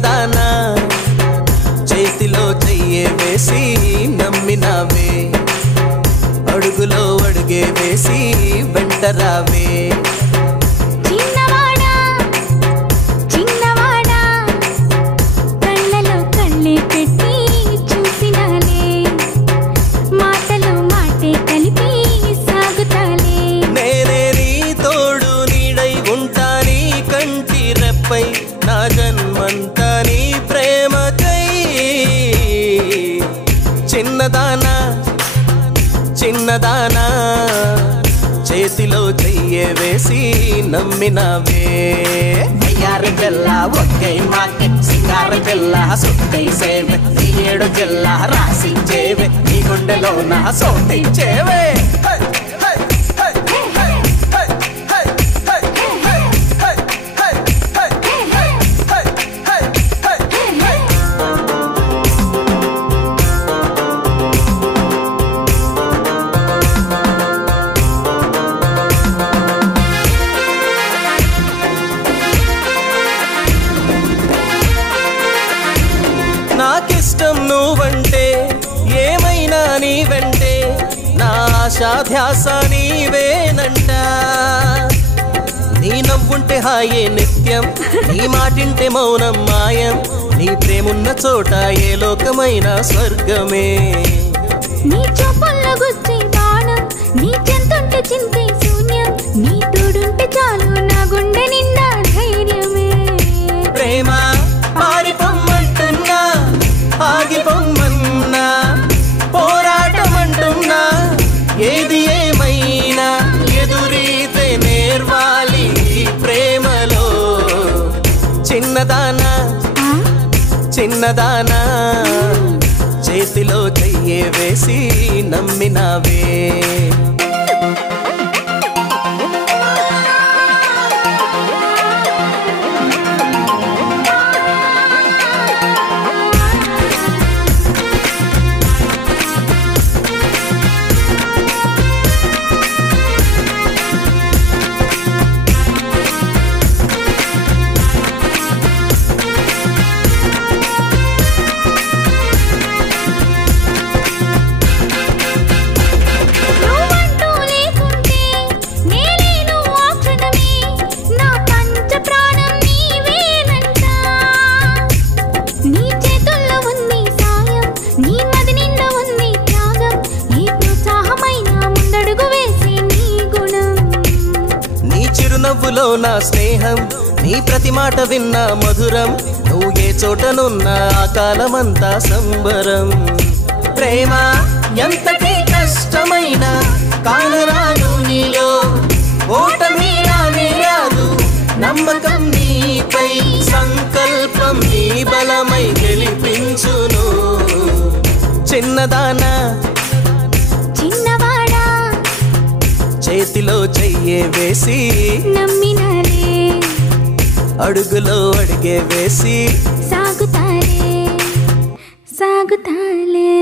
చిన్నదానా చేతిలో చెయ్యే వేసి నమ్మినావే అడుగులో అడుగే వేసి వెంటరావే నా జన్మంతా నీ ప్రేమకై చిన్నదానా చిన్నదానా చేతిలో చెయ్యే వేసి నమ్మినావే అయ్యారు పిల్ల ఒక్కై మాకే సింగారు పిల్ల సుక్కై సేవే నీ ఏడు పిల్ల రాసించేవే నీ గుండెలో నా సోటించేవే నాకిష్టం నువ్వంటే ఏమైనా నీ వెంటే నా ఆశాధ్యాస నీవేనంట నీ నవ్వుంటే హాయే నిత్యం నీ మాటింటే మౌనం మాయం నీ ప్రేమున్న చోట ఏ లోకమైన స్వర్గమే నీ చూపుల్లో గుచ్చే బాణం నీ చెంతుంటే చింతే శూన్యం నీ తోడుంటే చాలు నా గుండె నిండా ధైర్యమే ప్రేమ పారిపోమ్మంటున్నా ఆగిపోమ్మన్నా పోరాటం అంటున్నా ఏది ఏమైనా ఎదురీతే నేర్వాలి ప్రేమలో చిన్నదానా చిన్నదానా చేతిలో చెయ్యే వేసి నమ్మినావే నవ్వులో నా స్నేహం నీ ప్రతి మాట విన్నా మధురం నువ్వు ఏ చోటనున్నా ఆ కాలమంతా సంబరం ప్రేమ ఎంతటి కష్టమైన కానరాను నీలో ఓటమి రానే రాదు నమ్మకం నీపై సంకల్పం నీ బలమై గెలిపించును చిన్నదానా చేతిలో చెయ్యే వేసి నమ్మినాలే అడుగులో అడిగే వేసి సాగుతాలే సాగుతాలే